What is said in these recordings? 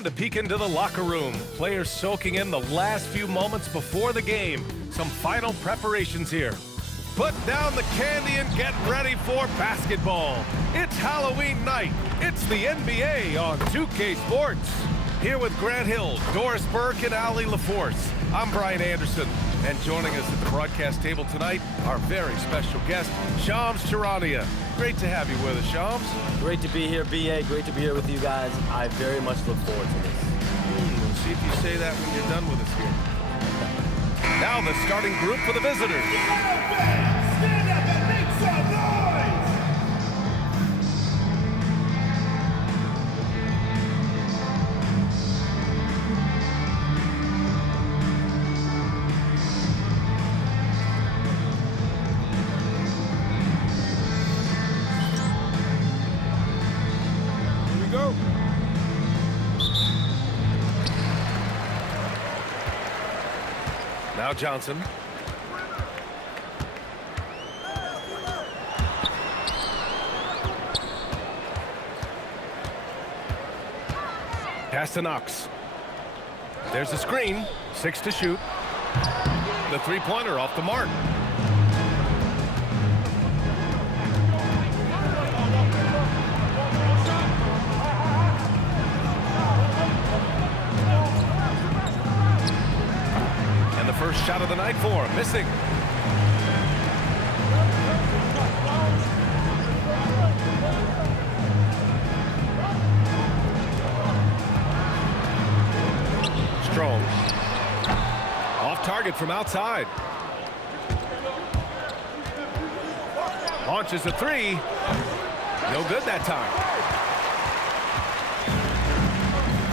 And a peek into the locker room. Players soaking in the last few moments before the game. Some final preparations here. Put down the candy and get ready for basketball. It's Halloween night. It's the NBA on 2K Sports. Here with Grant Hill, Doris Burke, and Allie LaForce. I'm Brian Anderson. And joining us at the broadcast table tonight, our very special guest, Shams Charania. Great to have you with us, Shams. Great to be here, BA. Great to be here with you guys. I very much look forward to this. We'll see if you say that when you're done with us here. Now the starting group for the visitors. Stand up and make some noise! Here we go. Now Johnson. Pass to Knox. There's a screen. 6 to shoot. The three-pointer off the mark. And the first shot of the night for him. Missing. Strong. Off target from outside. Launches a three. No good that time.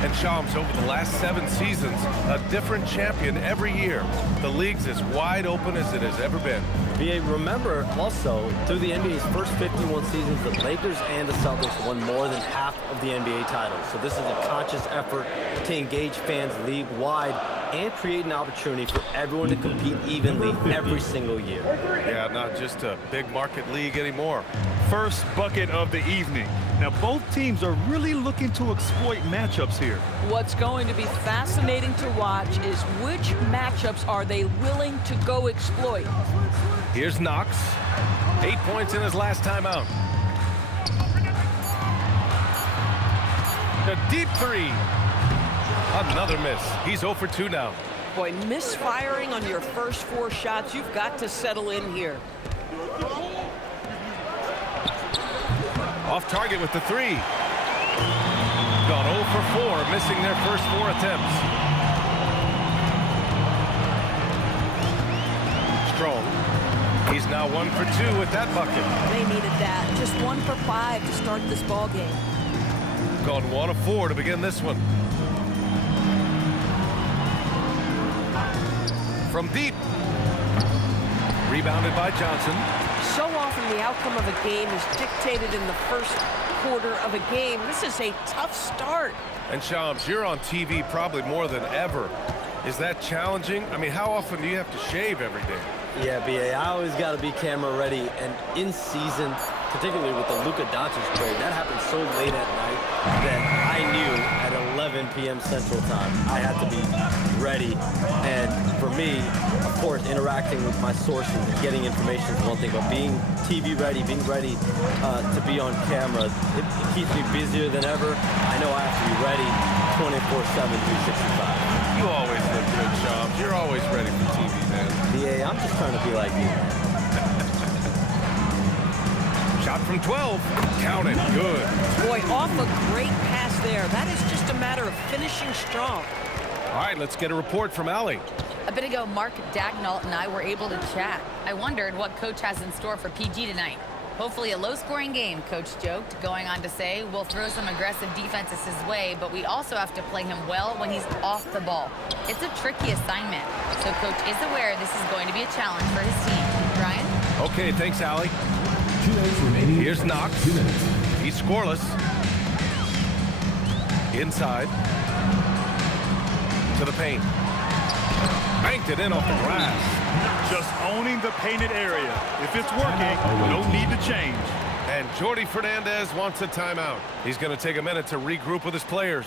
And Shams, over the last 7 seasons, a different champion every year. The league's as wide open as it has ever been. BA, remember also, through the NBA's first 51 seasons, the Lakers and the Celtics won more than half of the NBA titles. So this is a conscious effort to engage fans league-wide and create an opportunity for everyone to compete evenly every single year. Yeah, not just a big market league anymore. First bucket of the evening. Now, both teams are really looking to exploit matchups here. What's going to be fascinating to watch is which matchups are they willing to go exploit. Here's Knox. 8 points in his last time out. A deep three. Another miss. He's 0 for 2 now. Boy, misfiring on your first 4 shots, you've got to settle in here. Off target with the three. Gone 0 for 4, missing their first 4 attempts. Strong. He's now 1 for 2 with that bucket. They needed that. Just 1 for 5 to start this ball game. Gone 1 of 4 to begin this one. From deep. Rebounded by Johnson. So often the outcome of a game is dictated in the first quarter of a game. This is a tough start. And Shams, you're on TV probably more than ever. Is that challenging? I mean, how often do you have to shave every day? Yeah, BA, I always got to be camera ready. And in season, particularly with the Luka Doncic trade, that happened so late at night that I knew at 11 p.m. Central Time I had to be ready. And for me, of course, interacting with my sources and getting information is one thing, but being TV ready, being ready to be on camera, it keeps me busier than ever. I know I have to be ready 24/7, 365. You always look good, Shams. You're always ready for TV, man. BA, I'm just trying to be like you. Shot from 12. Count it. Good. Boy, off a great pass there. That is just a matter of finishing strong. All right, let's get a report from Allie. A bit ago, Mark Dagnall and I were able to chat. I wondered what Coach has in store for PG tonight. Hopefully a low-scoring game, Coach joked, going on to say, we'll throw some aggressive defenses his way, but we also have to play him well when he's off the ball. It's a tricky assignment, so Coach is aware this is going to be a challenge for his team. Brian? Okay, thanks, Allie. 2 minutes remaining. Here's Knox. 2 minutes. He's scoreless. Inside. To the paint. Banked it in off the glass. Just owning the painted area. If it's working, no need to change. And Jordi Fernandez wants a timeout. He's going to take a minute to regroup with his players.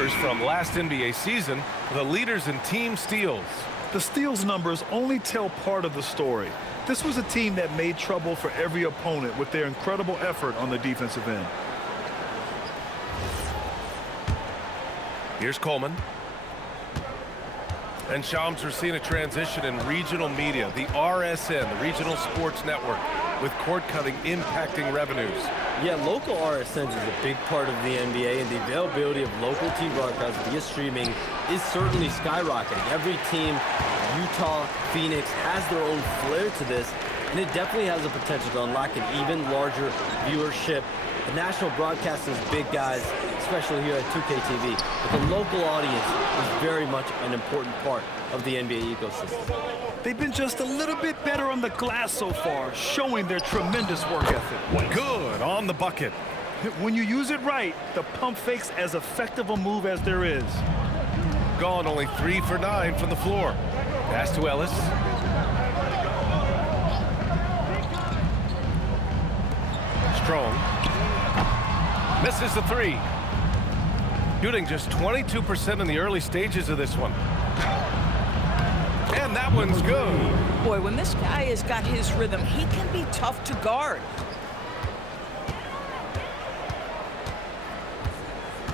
numbers from last NBA season, the leaders in team steals. The steals numbers only tell part of the story. This was a team that made trouble for every opponent with their incredible effort on the defensive end. Here's Coleman. And Shams, we're seeing a transition in regional media. The RSN, the Regional Sports Network, with cord cutting impacting revenues. Yeah, local RSNs is a big part of the NBA, and the availability of local TV broadcasts via streaming is certainly skyrocketing. Every team, Utah, Phoenix, has their own flair to this, and it definitely has the potential to unlock an even larger viewership. The national broadcast is big, guys, especially here at 2K TV, but the local audience is very much an important part of the NBA ecosystem. They've been just a little bit better on the glass so far, showing their tremendous work ethic. Good on the bucket. When you use it right, the pump fake's as effective a move as there is. Gone only 3 for 9 from the floor. Pass to Ellis. Strong. Misses the 3. Shooting just 22% in the early stages of this one. And that one's good. Boy, when this guy has got his rhythm, he can be tough to guard.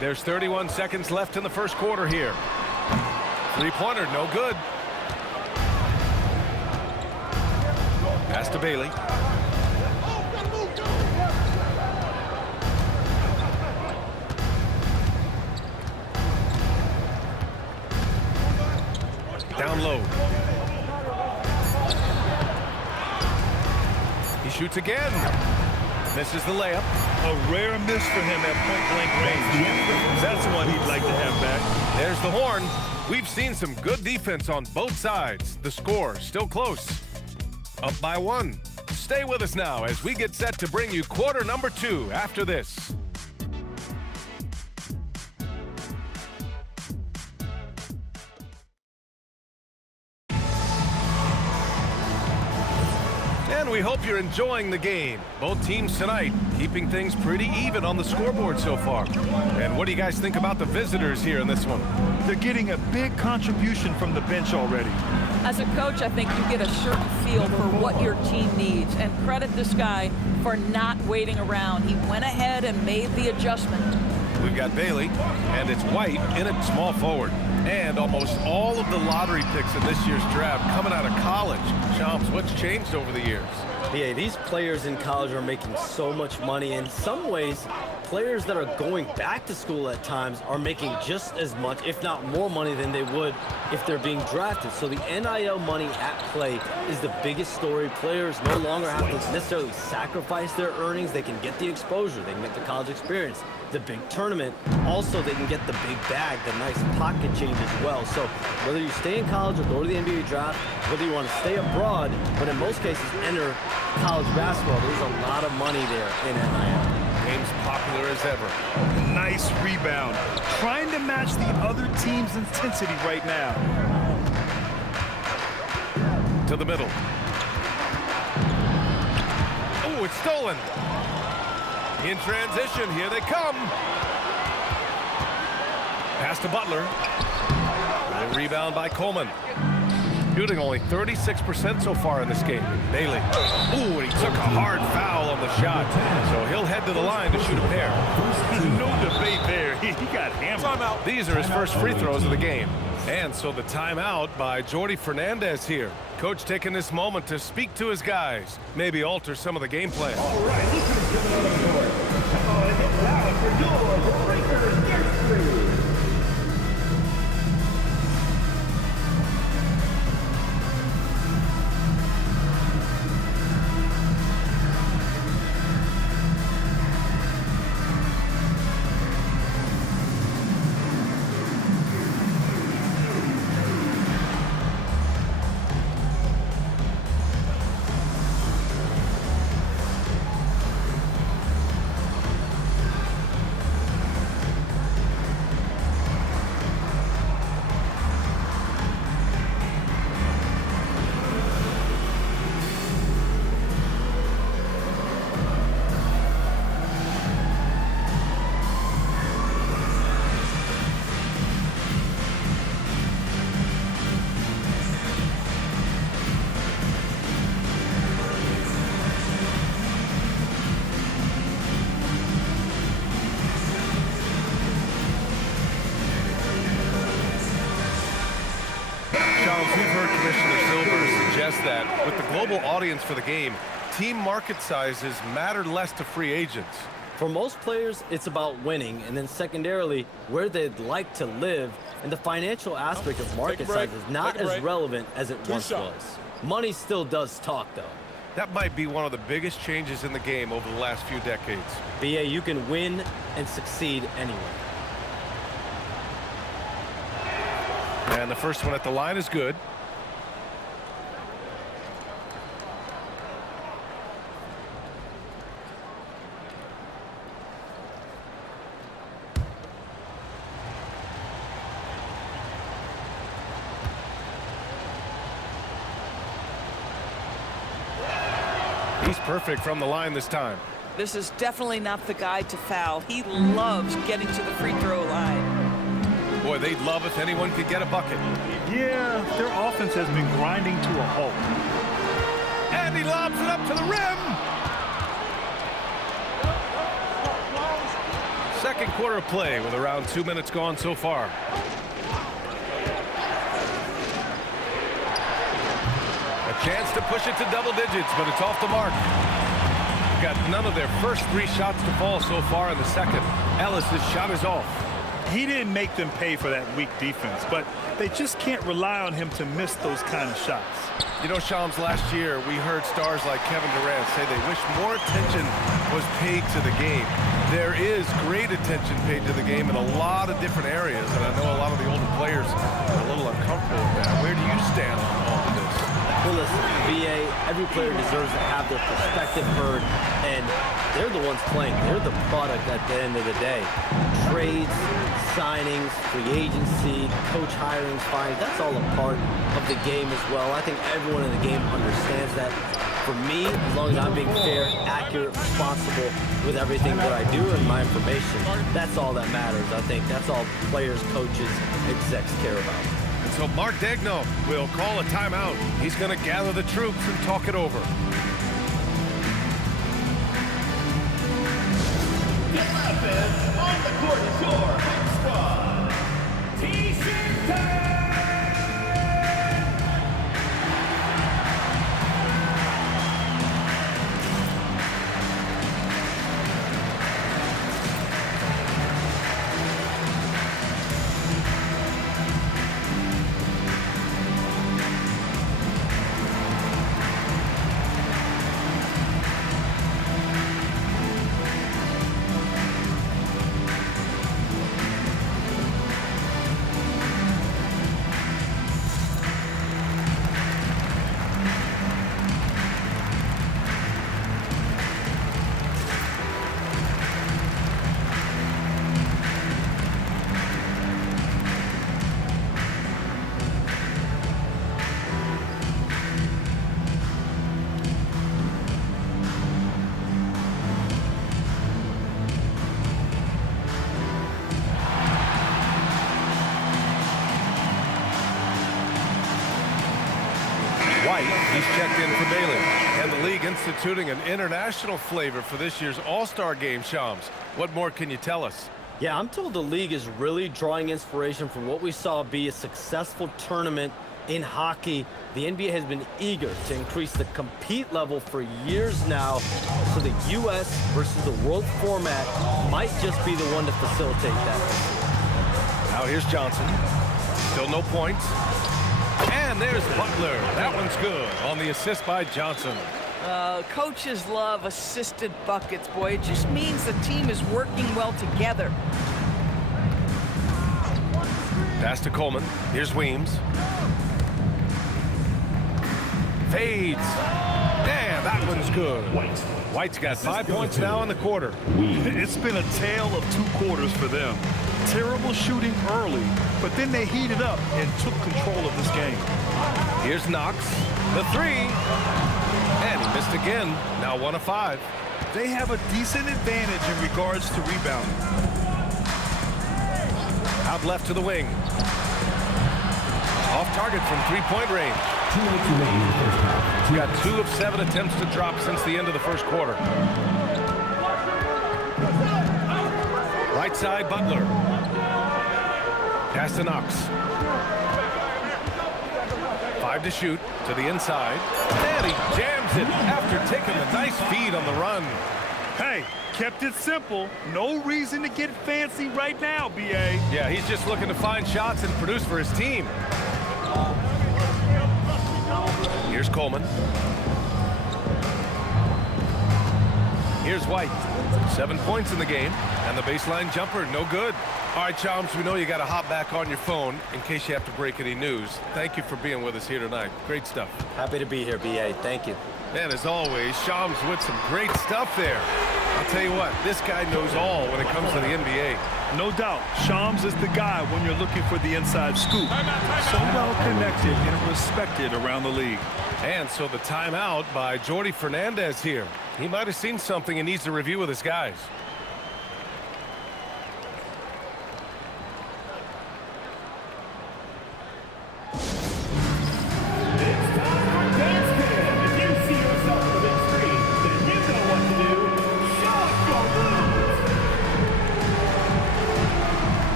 There's 31 seconds left in the first quarter here. Three-pointer, no good. Pass to Bailey. Down low. He shoots again. Misses the layup. A rare miss for him at point-blank range. That's one he'd like to have back. There's the horn. We've seen some good defense on both sides. The score still close. Up by 1. Stay with us now as we get set to bring you quarter number 2 after this. And we hope you're enjoying the game. Both teams tonight keeping things pretty even on the scoreboard so far. And what do you guys think about the visitors here in this one? They're getting a big contribution from the bench already. As a coach, I think you get a certain feel for what your team needs. And credit this guy for not waiting around. He went ahead and made the adjustment. We've got Bailey, and it's White in at small forward. And almost all of the lottery picks in this year's draft coming out of college. Shams, what's changed over the years? Yeah, these players in college are making so much money. In some ways, players that are going back to school at times are making just as much, if not more money than they would if they're being drafted. So the NIL money at play is the biggest story. Players no longer have to necessarily sacrifice their earnings. They can get the exposure. They can get the college experience, the big tournament. Also, they can get the big bag, the nice pocket change as well. So whether you stay in college or go to the NBA draft, whether you want to stay abroad, but in most cases enter college basketball, there's a lot of money there in NIL. Game's popular as ever. Nice rebound. Trying to match the other team's intensity right now. To the middle. Oh, it's stolen. In transition, here they come. Pass to Butler. A rebound by Coleman. Shooting only 36% so far in this game. Bailey. Ooh, and he took a hard foul on the shot. So he'll head to the line to shoot a pair. No debate there. He got hammered. These are his first free throws of the game. And so the timeout by Jordi Fernandez here. Coach taking this moment to speak to his guys. Maybe alter some of the game plan. All right, let's give another score. Come on, and get loud for your Breakers Nursery. Commissioner Silver suggests that with the global audience for the game, team market sizes matter less to free agents. For most players, it's about winning, and then secondarily, where they'd like to live, and the financial aspect of market size is not as relevant as it once was. Money still does talk, though. That might be one of the biggest changes in the game over the last few decades. BA, you can win and succeed anywhere. And the first one at the line is good. He's perfect from the line this time. This is definitely not the guy to foul. He loves getting to the free throw line. Boy, they'd love if anyone could get a bucket. Yeah, their offense has been grinding to a halt. And he lobs it up to the rim. Second quarter of play with around 2 minutes gone so far. A chance to push it to double digits, but it's off the mark. Got none of their first 3 shots to fall so far in the second. Ellis' shot is off. He didn't make them pay for that weak defense, but they just can't rely on him to miss those kind of shots. You know, Shams, last year we heard stars like Kevin Durant say they wish more attention was paid to the game. There is great attention paid to the game in a lot of different areas, and I know a lot of the older players are a little uncomfortable with that. Where do you stand on all of this? Well, listen, BA, every player deserves to have their perspective heard, and they're the ones playing. They're the product at the end of the day. Trades, signings, free agency, coach hirings, fines, that's all a part of the game as well. I think everyone in the game understands that. For me, as long as I'm being fair, accurate, responsible with everything that I do and my information, that's all that matters. I think that's all players, coaches, execs care about. And so Mark Daigneault will call a timeout. He's going to gather the troops and talk it over. The offense on the court is your big squad. T-Shirt. He's checked in for Bailey. And the league instituting an international flavor for this year's All-Star game, Shams. What more can you tell us? Yeah, I'm told the league is really drawing inspiration from what we saw be a successful tournament in hockey. The NBA has been eager to increase the compete level for years now, so the U.S. versus the world format might just be the one to facilitate that. Now here's Johnson. Still no points. And there's Butler. That one's good on the assist by Johnson. Coaches love assisted buckets, boy. It just means the team is working well together. Pass to Coleman. Here's Weems. Fades. Damn, that one's good. White's got 5 points now in the quarter. It's been a tale of 2 quarters for them. Terrible shooting early, but then they heated up and took control of this game. Here's Knox. The 3. And he missed again. Now 1 of 5. They have a decent advantage in regards to rebounding. Out left to the wing. Off target from 3-point range. 2 minutes remaining in the first half. He's got 2 of 7 attempts to drop since the end of the first quarter. Right side, Butler. Pass to Knox. 5 to shoot, to the inside. And he jams it after taking a nice feed on the run. Hey, kept it simple. No reason to get fancy right now, B.A. Yeah, he's just looking to find shots and produce for his team. Here's Coleman. Here's White. 7 points in the game, and the baseline jumper, no good. All right, Chums, we know you got to hop back on your phone in case you have to break any news. Thank you for being with us here tonight. Great stuff. Happy to be here, B.A. Thank you. And as always, Shams with some great stuff there. I'll tell you what, this guy knows all when it comes to the NBA. No doubt, Shams is the guy when you're looking for the inside scoop. So well connected and respected around the league. And so the timeout by Jordi Fernandez here. He might have seen something and needs to review with his guys.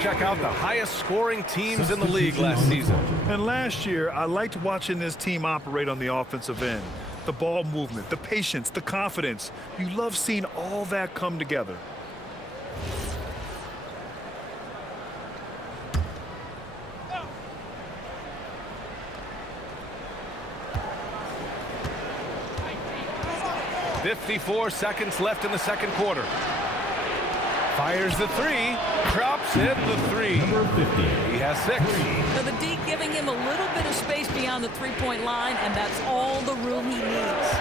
Check out the highest scoring teams in the league last season. And last year, I liked watching this team operate on the offensive end. The ball movement, the patience, the confidence. You love seeing all that come together. .54 seconds left in the second quarter. Fires the three, drops in the three. Number 50. He has 6. So the D giving him a little bit of space beyond the three-point line, and that's all the room he needs.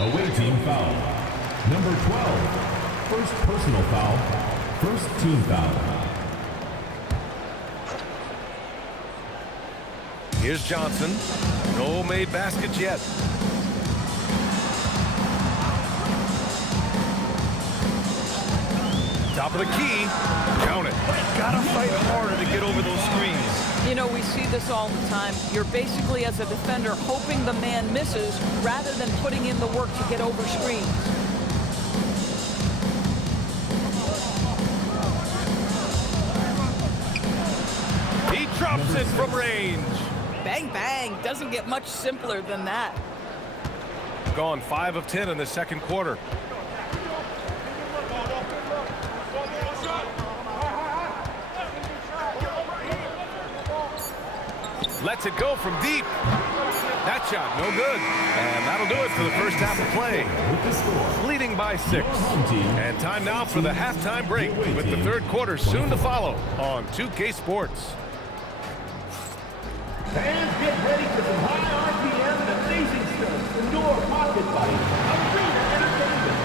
Away team foul. Number 12. First personal foul. First team foul. Here's Johnson. No made baskets yet. Top of the key. Count it. Gotta fight harder to get over those screens. You know, we see this all the time. You're basically, as a defender, hoping the man misses rather than putting in the work to get over screens. He drops it from range. Bang, bang. Doesn't get much simpler than that. Gone 5 of 10 in the second quarter. Lets it go from deep. That shot, no good. And that'll do it for the first half of play. Leading by 6. And time now for the halftime break with the third quarter soon to follow on 2K Sports. Fans, get ready for some high RPM and amazing stunts. Indoor pocket fighting. Arena entertainment.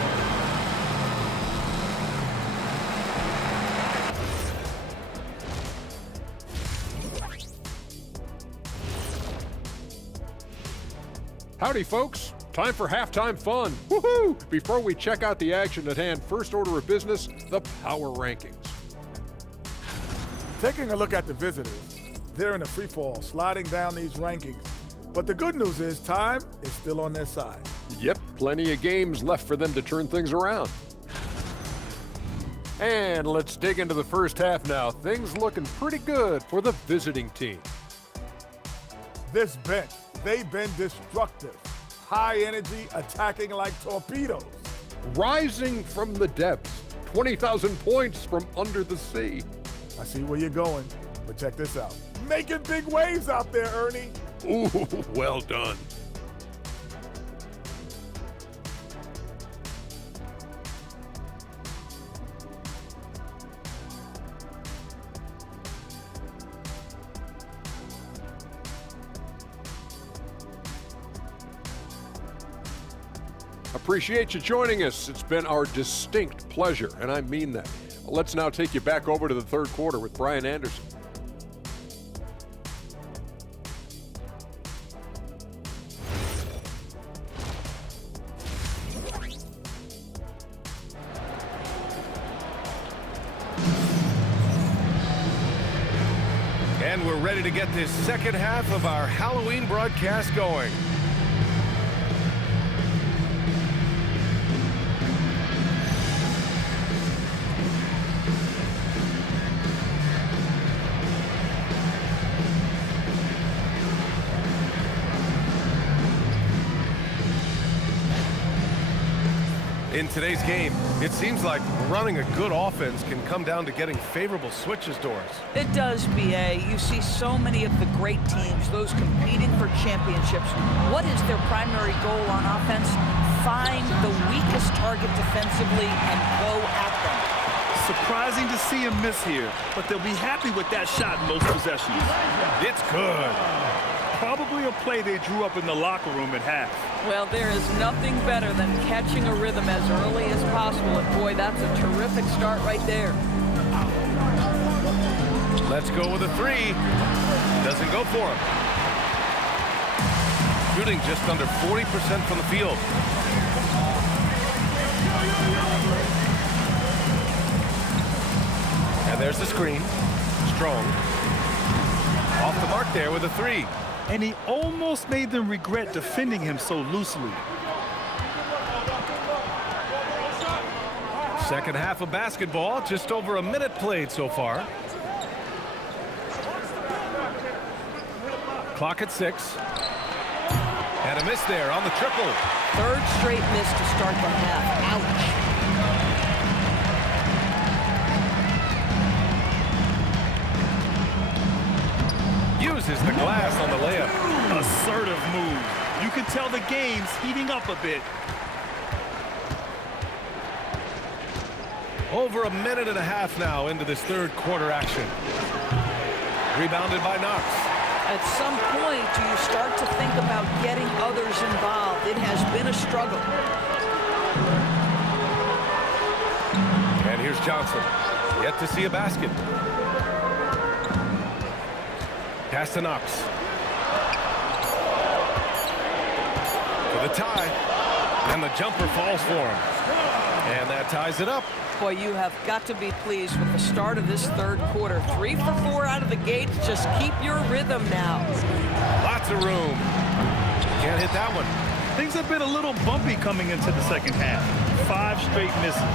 Howdy, folks. Time for halftime fun. Woohoo! Before we check out the action at hand, first order of business, the power rankings. Taking a look at the visitors, they're in a free fall, sliding down these rankings. But the good news is time is still on their side. Yep, plenty of games left for them to turn things around. And let's dig into the first half now. Things looking pretty good for the visiting team. This bench, they've been destructive. High energy, attacking like torpedoes. Rising from the depths, 20,000 points from under the sea. I see where you're going, but check this out. Making big waves out there, Ernie. Ooh, well done. Appreciate you joining us. It's been our distinct pleasure, and I mean that. Let's now take you back over to the third quarter with Brian Anderson. And we're ready to get this second half of our Halloween broadcast going. In today's game, it seems like running a good offense can come down to getting favorable switches, Doris. It does, BA. You see so many of the great teams, those competing for championships. What is their primary goal on offense? Find the weakest target defensively and go at them. Surprising to see him miss here, but they'll be happy with that shot in most possessions. It's good. Probably a play they drew up in the locker room at half. Well, there is nothing better than catching a rhythm as early as possible, and boy, that's a terrific start right there. Let's go with a three. Doesn't go for him. Shooting just under 40% from the field. And there's the screen. Strong. Off the mark there with a three. And he almost made them regret defending him so loosely. Second half of basketball, just over a minute played so far. Clock at 6. And a miss there on the triple. Third straight miss to start the half. Ouch. Uses the glass on the layup. Assertive move. You can tell the game's heating up a bit. Over a minute and a half now into this third quarter action. Rebounded by Knox. At some point, do you start to think about getting others involved? It has been a struggle. And here's Johnson. Yet to see a basket. Pass to Knox. For the tie. And the jumper falls for him. And that ties it up. Boy, you have got to be pleased with the start of this third quarter. 3 for 4 out of the gate. Just keep your rhythm now. Lots of room. Can't hit that one. Things have been a little bumpy coming into the second half. 5 straight misses.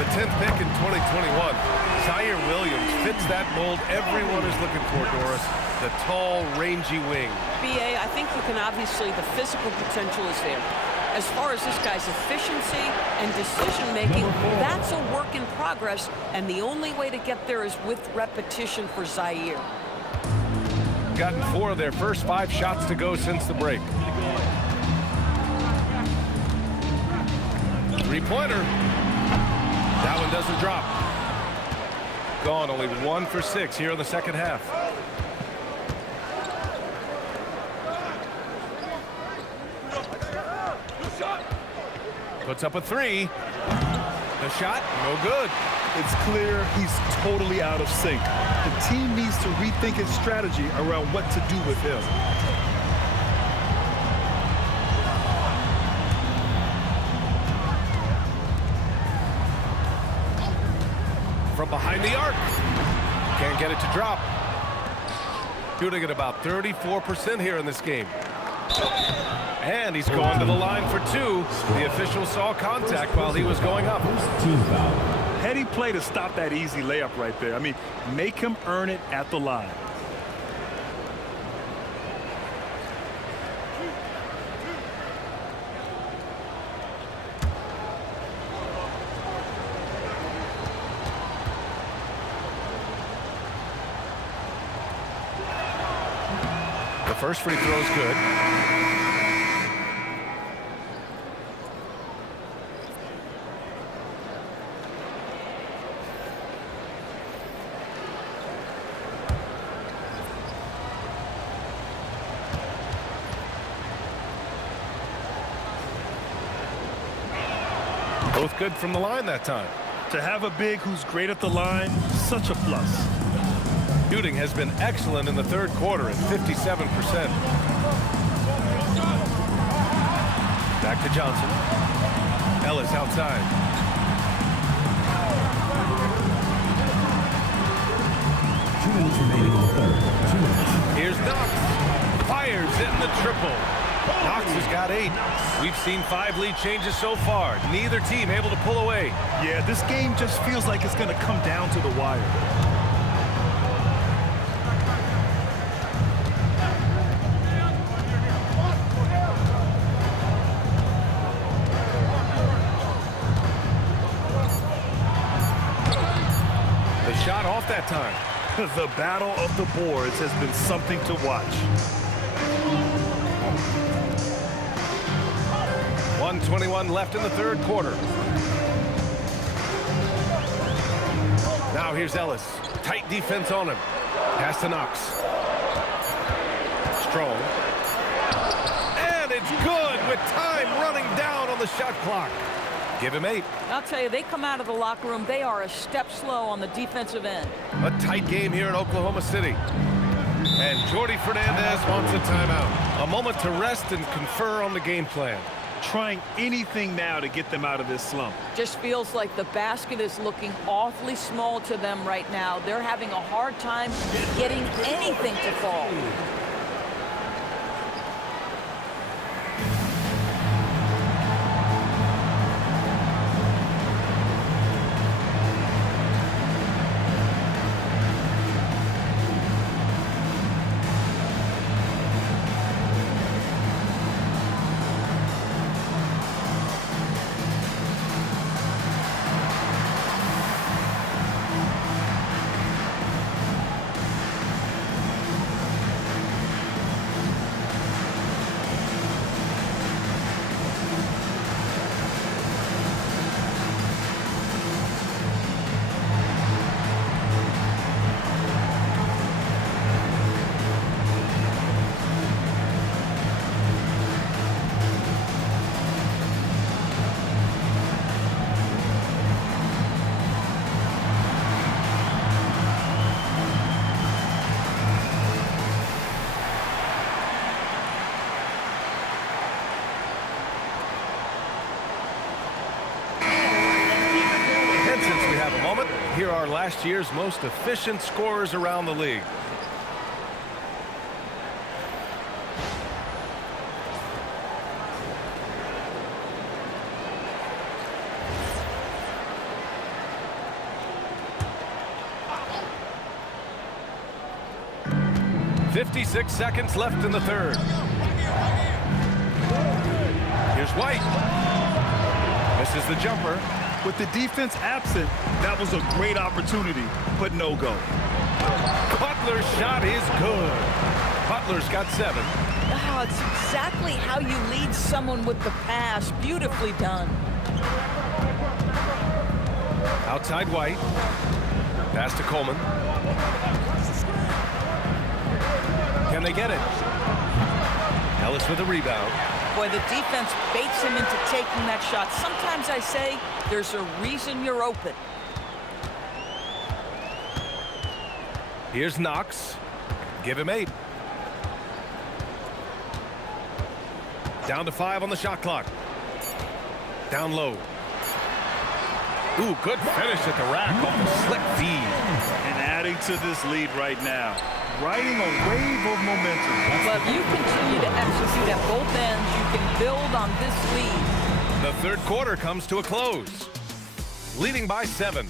The 10th pick in 2021. Zaire Williams fits that mold everyone is looking for, Doris. The tall, rangy wing. BA, I think you can obviously, the physical potential is there. As far as this guy's efficiency and decision-making, that's a work in progress, and the only way to get there is with repetition for Zaire. Gotten 4 of their first 5 shots to go since the break. Three-pointer. That one doesn't drop. Gone, only 1 for 6 here in the second half. Puts up a 3. The shot, no good. It's clear he's totally out of sync. The team needs to rethink its strategy around what to do with him. From behind the arc. Can't get it to drop. Shooting at about 34% here in this game. And he's going to the line for 2. The official saw contact while he was going up. Heady play to stop that easy layup right there. I mean, make him earn it at the line. The First free throw is good. Both good from the line that time. To have a big who's great at the line, such a plus. Shooting has been excellent in the third quarter at 57%. Back to Johnson. Ellis outside. Here's Knox. Fires in the triple. Knox has got 8. We've seen 5 lead changes so far. Neither team able to pull away. Yeah, this game just feels like it's going to come down to the wire. The shot off that time. The battle of the boards has been something to watch. 1:21 left in the third quarter. Now here's Ellis. Tight defense on him. Pass to Knox. Strong. And it's good with time running down on the shot clock. Give him 8. I'll tell you, they come out of the locker room, they are a step slow on the defensive end. A tight game here in Oklahoma City. And Jordi Fernandez wants a timeout. A moment to rest and confer on the game plan. Trying anything now to get them out of this slump. Just feels like the basket is looking awfully small to them right now. They're having a hard time getting anything to fall. Here are last year's most efficient scorers around the league. .56 seconds left in the third. Here's White. Misses the jumper. With the defense absent, that was a great opportunity, but no go. Butler's shot is good. Butler's got 7. Oh, it's exactly how you lead someone with the pass. Beautifully done. Outside White. Pass to Coleman. Can they get it? Ellis with a rebound. Boy, the defense baits him into taking that shot. Sometimes I say there's a reason you're open. Here's Knox. Give him 8. Down to 5 on the shot clock. Down low. Ooh, good finish at the rack off the slick feed. And adding to this lead right now. Riding a wave of momentum. But if you continue to execute at both ends, you can build on this lead. The third quarter comes to a close. Leading by 7.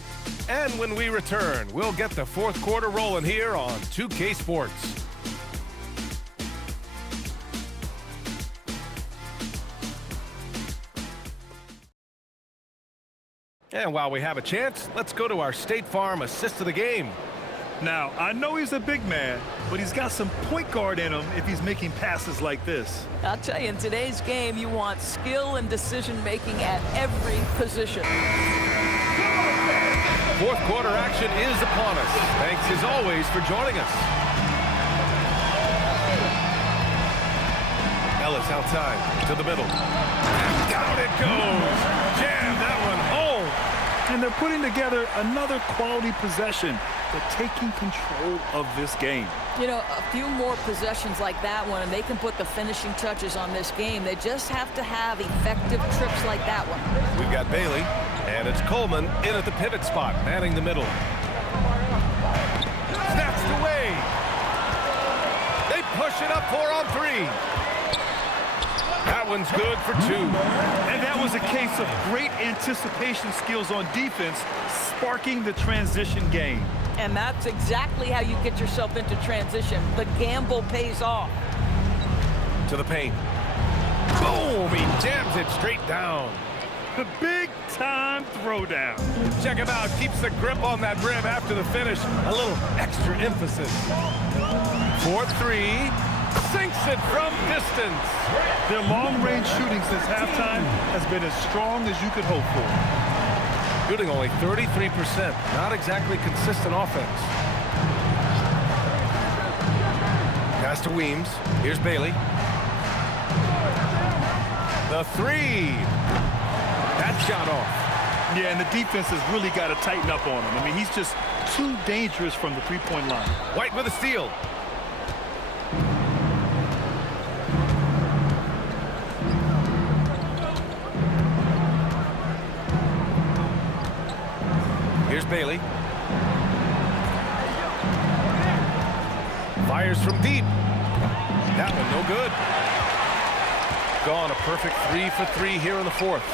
And when we return, we'll get the fourth quarter rolling here on 2K Sports. And while we have a chance, let's go to our State Farm assist of the game. Now, I know he's a big man, but he's got some point guard in him if he's making passes like this. I'll tell you, in today's game, you want skill and decision-making at every position. Fourth quarter action is upon us. Thanks as always for joining us. Ellis outside to the middle. And down it goes. Jam that one home. And they're putting together another quality possession. They're taking control of this game. You know, a few more possessions like that one, and they can put the finishing touches on this game. They just have to have effective trips like that one. We've got Bailey, and it's Coleman in at the pivot spot, manning the middle. Snatched away. They push it up 4-on-3. That one's good for 2. And that was a case of great anticipation skills on defense, sparking the transition game. And that's exactly how you get yourself into transition. The gamble pays off. To the paint. Boom! He jams it straight down. The big-time throwdown. Check him out. Keeps the grip on that rim after the finish. A little extra emphasis. 4-3. Sinks it from distance. Their long-range shooting since halftime has been as strong as you could hope for. Shooting only 33%. Not exactly consistent offense. Pass to Weems. Here's Bailey. The 3. That shot off. Yeah, and the defense has really got to tighten up on him. I mean, he's just too dangerous from the three-point line. White with a steal. Here's Bailey. Fires from deep. That one no good. Gone a perfect 3 for 3 here in the fourth.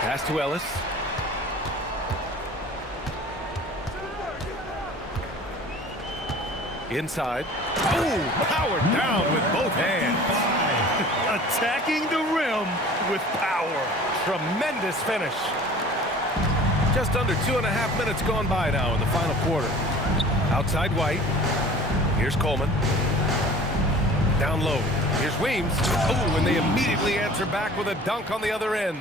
Pass to Ellis. Inside. Oh, powered down with both hands. Attacking the rim with power. Tremendous finish. Just under 2.5 minutes gone by now in the final quarter. Outside White. Here's Coleman. Down low. Here's Weems. Oh, and they immediately answer back with a dunk on the other end.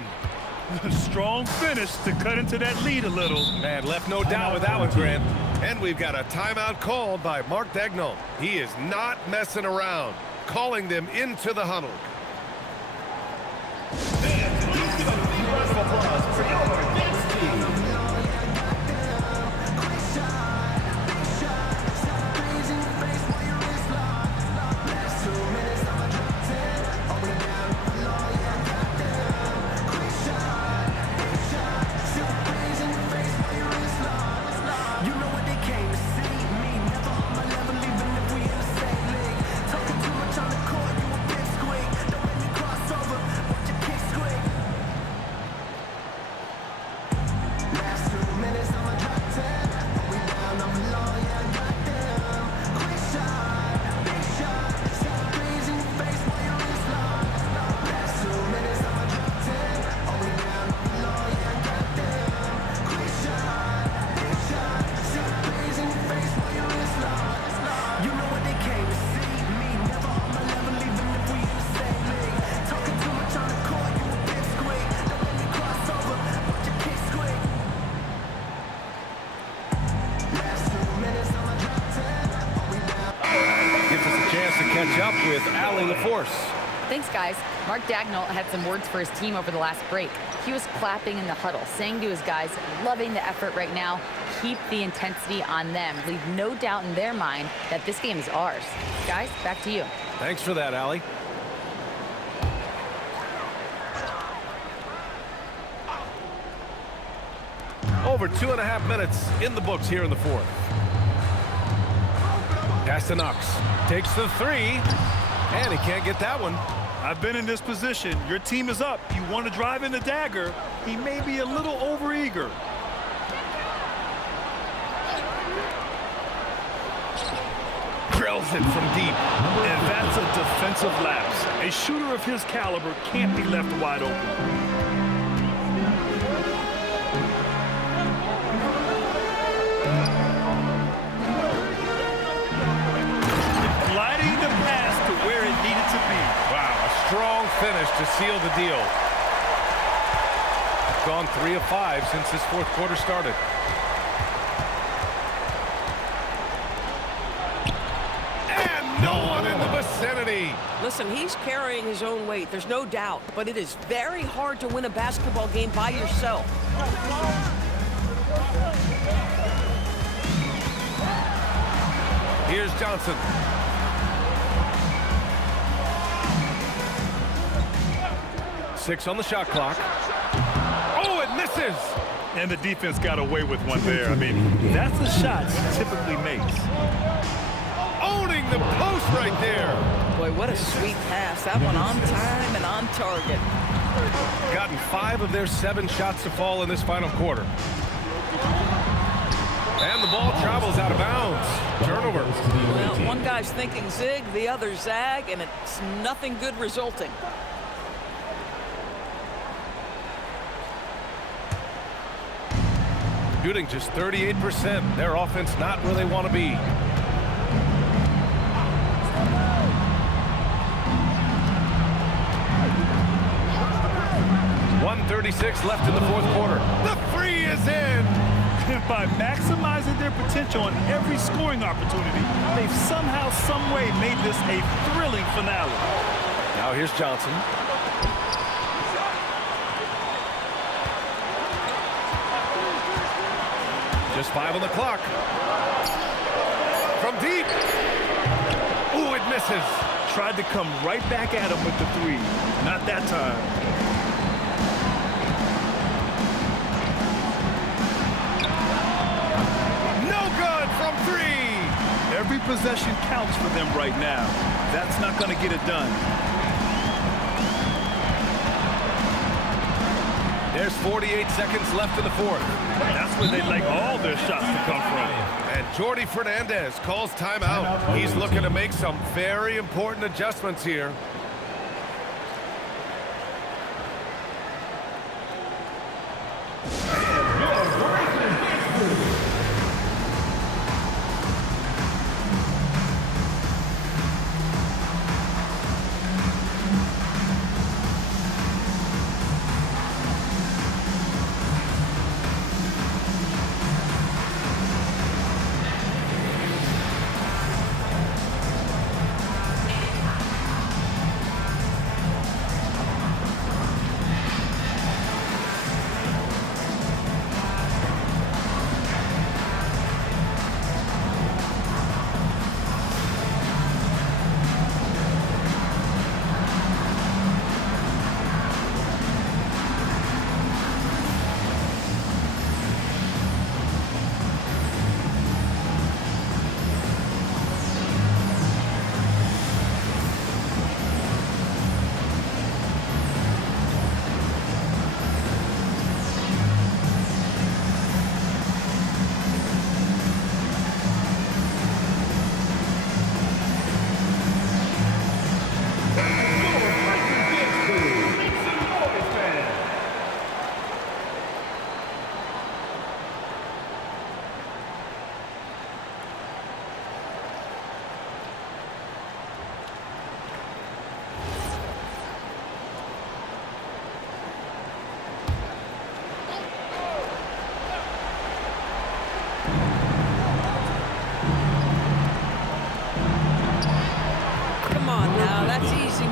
Strong finish to cut into that lead a little. Man, left no doubt with that one, Grant. And we've got a timeout called by Mark Dagnall. He is not messing around, calling them into the huddle. And please give a big round of applause for your next team. Catch up with Allie LaForce. Thanks, guys. Mark Dagnall had some words for his team over the last break. He was clapping in the huddle, saying to his guys, loving the effort right now. Keep the intensity on them. Leave no doubt in their mind that this game is ours. Guys, back to you. Thanks for that, Allie. Over 2.5 minutes in the books here in the fourth. Pass to Knox. Takes the 3, and he can't get that one. I've been in this position. Your team is up. You want to drive in the dagger. He may be a little overeager. Drills it from deep. And that's a defensive lapse. A shooter of his caliber can't be left wide open. gone 3 of 5 since this fourth quarter started. And no one in the vicinity. Listen, he's carrying his own weight. There's no doubt. But it is very hard to win a basketball game by yourself. Here's Johnson. Six on the shot clock. Oh, it misses! And the defense got away with one there. I mean, that's the shot he typically makes. Owning the post right there. Boy, what a sweet pass. That one on time and on target. Gotten 5 of their 7 shots to fall in this final quarter. And the ball travels out of bounds. Turnover. Well, one guy's thinking zig, the other zag, and it's nothing good resulting. Shooting just 38%. Their offense not where they want to be. .136 left in the fourth quarter. The three is in. And by maximizing their potential on every scoring opportunity, they've somehow, some way made this a thrilling finale. Now here's Johnson. Just 5 on the clock. From deep. Ooh, it misses. Tried to come right back at him with the 3. Not that time. No good from 3. Every possession counts for them right now. That's not going to get it done. There's 48 seconds left in the fourth. That's where they'd like all their shots to come from. And Jordy Fernandez calls timeout. He's looking to make some very important adjustments here.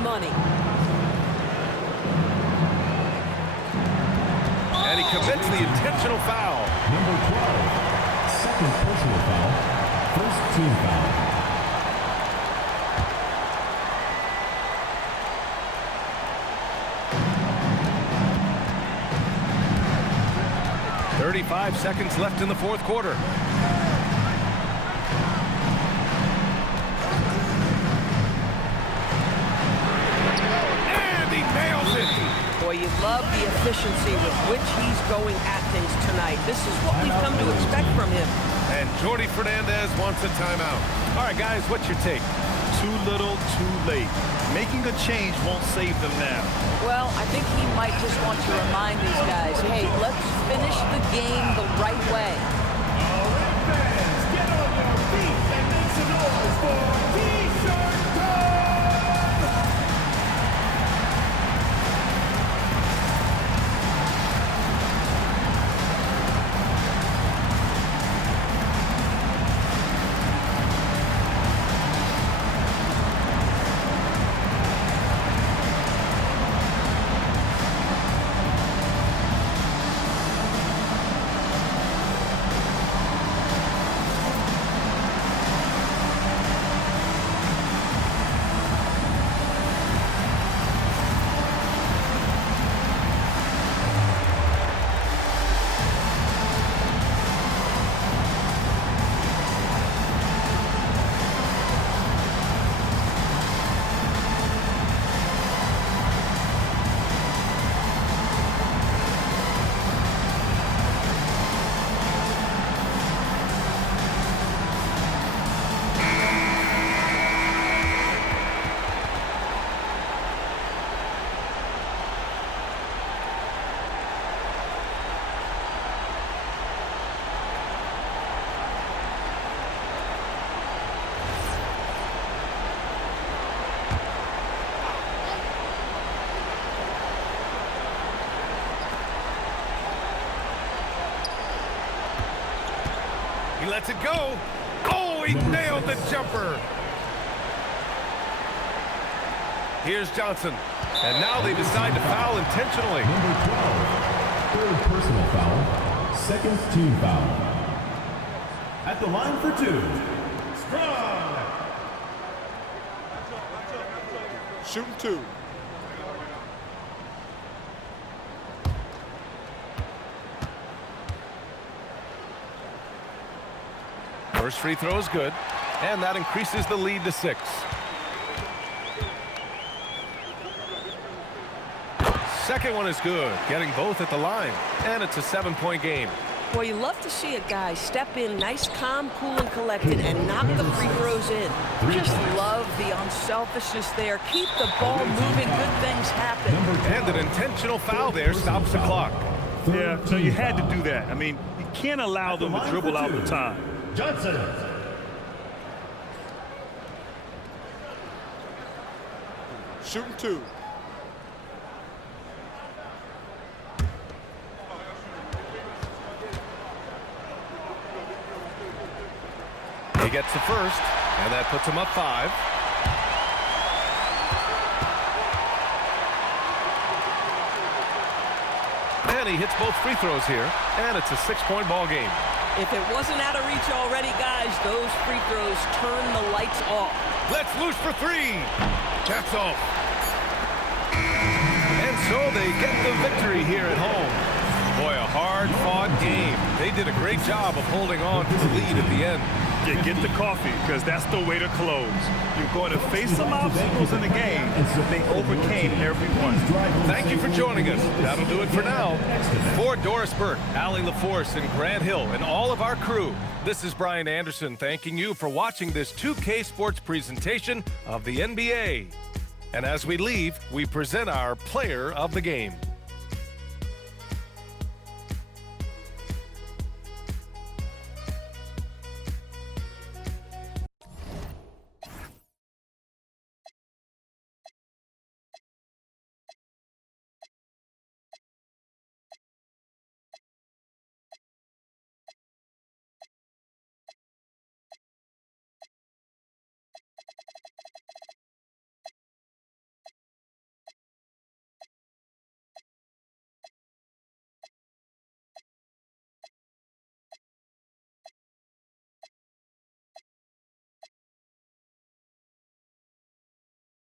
money. And he commits the intentional foul. Number 12, second personal foul, first team foul. .35 seconds left in the fourth quarter. And he nails it. Boy, you love the efficiency with which he's going at things tonight. This is what we've come to expect from him. And Jordy Fernandez wants a timeout. All right, guys, what's your take? Too little, too late. Making a change won't save them now. Well, I think he might just want to remind these guys, hey, let's finish the game the right way. All right, fans, get on your feet and make some noise for T-shirt time! He lets it go. Oh, he nailed the jumper. Here's Johnson. And now they decide to foul intentionally. Number 12, third personal foul, second team foul. At the line for two, Strong. Shooting two. First free throw is good, and that increases the lead to 6. Second one is good, getting both at the line, and it's a 7-point game. Boy, you love to see a guy step in nice, calm, cool, and collected and knock the free throws in. Just love the unselfishness there. Keep the ball moving. Good things happen. And an intentional foul there stops the clock. Yeah, so you had to do that. I mean, you can't allow them to dribble out the time. Johnson. Shooting two. He gets the first, and that puts him up 5. And he hits both free throws here, and it's a 6-point ball game. If it wasn't out of reach already, guys, those free throws turn the lights off. Let's loose for 3. That's off. And so they get the victory here at home. Boy, a hard-fought game. They did a great job of holding on to the lead at the end. Yeah, get the coffee, because that's the way to close. You're going to face some obstacles in the game, but they overcame every one. Thank you for joining us. That'll do it for now. For Doris Burke, Allie LaForce, and Grant Hill, and all of our crew, this is Brian Anderson thanking you for watching this 2K Sports presentation of the NBA. And as we leave, we present our player of the game.